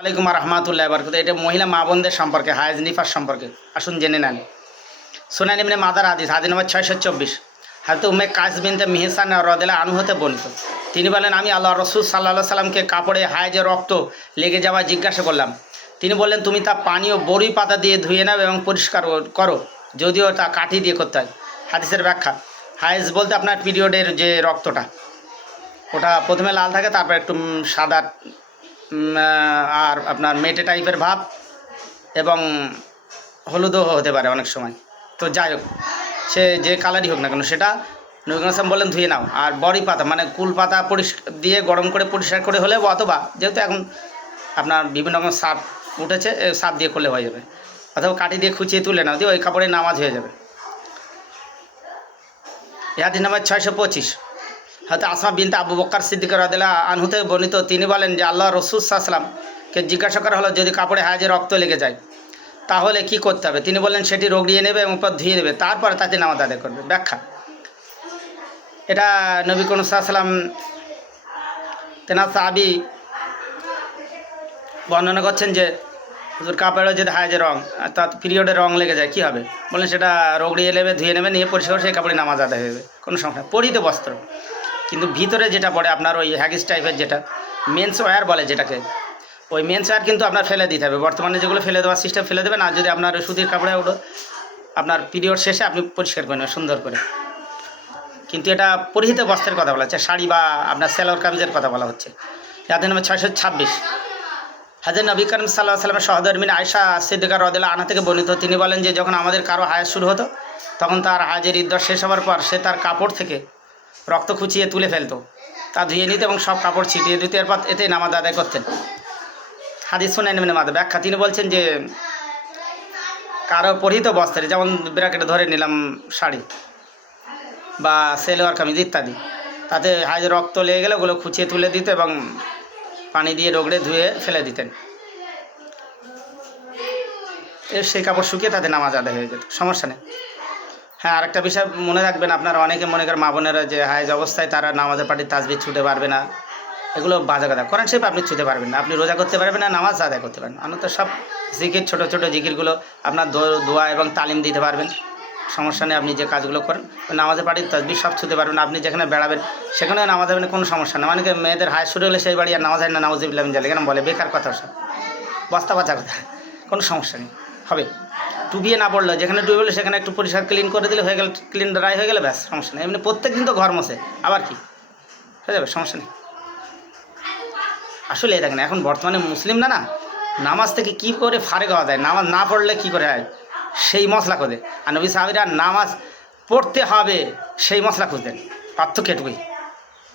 আলাইকুম রহমাতুল্লাহ বরকত এটা মহিলা মা বোনদের সম্পর্কে, হায়াজ নিফাস সম্পর্কে। আসুন জেনে নেন। সুনান ইমনে মাদার হাদিস হাদিস নম্বর ছয়শো চব্বিশ। হাতে উমে কাজ বিনতে মিহিসান রদেলা আনু হতে বলিত তিনি বলেন, আমি আল্লাহ রসুল সাল্লাহ সাল্লামকে কাপড়ে হায়াজে রক্ত লেগে যাওয়া জিজ্ঞাসা করলাম। তিনি বললেন, তুমি তা পানি ও বড়ি পাতা দিয়ে ধুয়ে নাও এবং পরিষ্কার করো, যদিও তা কাঠি দিয়ে করতে হয়। হাদিসের ব্যাখ্যা, হায়েজ বলতে আপনার পিরিয়ডের যে রক্তটা, ওটা প্রথমে লাল থাকে, তারপর একটু সাদা আর আপনার মেটে টাইপের ভাব এবং হলুদও হতে পারে অনেক সময়। তো যাই হোক, সে যে কালারই হোক না কেন, সেটা নবীন আসলাম বললেন, ধুয়ে নাও। আর বড়ি পাতা মানে কুল পাতা পরিষ্কার দিয়ে গরম করে পরিষ্কার করে হলে অথবা যেহেতু এখন আপনার বিভিন্ন রকম সাপ উঠেছে সাপ দিয়ে করলে হয়ে যাবে। অথবা কাটি দিয়ে খুঁচিয়ে তুলে নাও, দিয়ে ওই কাপড়ে নামাজ হয়ে যাবে। ইহাদি নাম্বার ছয়শো পঁচিশ। হয়তো আসমা বিনতে আবু বক্কর সিদ্দিক রাদিল্লা আনহুতে বর্ণিত, তিনি বলেন যে, আল্লাহ রসুল সাহসালামকে জিজ্ঞাসা করা হলো, যদি কাপড়ে হাজে রক্ত লেগে যায়, তাহলে কি করতে হবে? তিনি বলেন, সেটি রগড়িয়ে নেবে এবং পর ধুয়ে নেবে, তারপরে তাতে নামাজ আদায় করবে। ব্যাখ্যা। এটা নবী কোন সাহসালাম তেনা সাহাবি বর্ণনা করছেন যে, হুজুর কাপড়ে যদি হায় রং তার পিরিয়ডে রং লেগে যায়, কী হবে? বললেন সেটা রগড়িয়ে নেবে, ধুয়ে নেবে, নিয়ে পরিষ্কার করে সেই কাপড়ে নামাজ আদায় যাবে। কোনো সমস্যা। পরিত বস্ত্র। কিন্তু ভিতরে যেটা পড়ে আপনার ওই হ্যাগিস টাইপের যেটা মেন্স ওয়্যার বলে যেটাকে, ওই মেন্স ওয়্যার কিন্তু আপনার ফেলে দিতে হবে। বর্তমানে যেগুলো ফেলে দেওয়ার সিস্টেম ফেলে দেবেন, আর যদি আপনার সুতির কাপড়ে ওটা আপনার পিরিয়ড শেষে আপনি পরিষ্কার করে নেবেন, সুন্দর করে। কিন্তু এটা পরিহিত বস্ত্রের কথা বলা হচ্ছে, শাড়ি বা আপনার সেলোর কামিজের কথা বলা হচ্ছে। যাদের নামে ছয়শো ছাব্বিশ। হাজার নবী করিম সাল্লাহ সাল্লামের সহধর্মিনী আয়সা সিদ্দিকা রদেলা আনা থেকে বর্ণিত, তিনি বলেন যে যখন আমাদের কারও হায়াজ শুরু হতো, তখন তার হাজের ইদ্দর শেষ হওয়ার পর সে তার কাপড় থেকে রক্ত খুঁচিয়ে তুলে ফেলতো। তা ধুয়ে নিত এবং সব কাপড় ছিটিয়ে দিত। এরপর এতে নামাজ আদায় করতেন। হাদিস শুনে নেবেন মাদা ব্যাখ্যা তিনি বলছেন যে, কারও পরিহিত বস্ত্রে, যেমন ব্র্যাকেটে ধরে নিলাম শাড়ি বা সেলোয়ার কামিজ ইত্যাদি, তাতে হাজ রক্ত লেগে গেলে, ওগুলো খুঁচিয়ে তুলে দিত এবং পানি দিয়ে রগড়ে ধুয়ে ফেলে দিতেন। সেই কাপড় শুকিয়ে তাতে নামাজ আদায় হয়ে যেত। সমস্যা নেই। হ্যাঁ আরেকটা বিষয় মনে রাখবেন, আপনারা অনেকে মনে করেন মা বোনেরা যে হাইজ অবস্থায় তারা নামাজের পার্টি তাজবি ছুটে পারবে না। এগুলো বাজে কথা। কোরআন শরীফ আপনি ছুতে পারবেন না। আপনি রোজা করতে পারবেন না, নামাজ আদায় করতে পারবেন অন্য তো সব জিকির, ছোটো ছোটো জিকিরগুলো আপনার দোয়া এবং তালিম দিতে পারবেন। সমস্যা নেই, আপনি যে কাজগুলো করেন, নামাজের পার্টি তাজবি সব ছুতে পারবেন আপনি যেখানে বেড়াবেন, সেখানেও নামাজ হবে না কোনো সমস্যা নেই। অনেকে মেয়েদের হায়, শুরু হলে সেই বাড়ি আর নামাজ হয় না নামাজ ইবলাম জালে কেন বলে, বেকার কথা সব। বস্তা বাচ্চা কথা। কোনো সমস্যা নেই। হবে। টুবিয়ে না পড়ল যেখানে ডুবে সেখানে একটু পরিষ্কার ক্লিন করে দিলে হয়ে গেল ক্লিন ড্রাই হয়ে গেলে ব্যাস, সমস্যা নেই। এমনি প্রত্যেক দিন তো ঘর মশে আবার কি? হয়ে যাবে, সমস্যা নেই। আসলে এই দেখেন, এখন বর্তমানে মুসলিম না না, নামাজ থেকে কি করে ফারে হওয়া যায়? নামাজ না পড়লে কি করে হয়? সেই মশলা খোঁজে। আর নবী সাহাবিরা নামাজ পড়তে হবে, সেই মশলা খুঁজতেন পার্থক্য এটুকুই।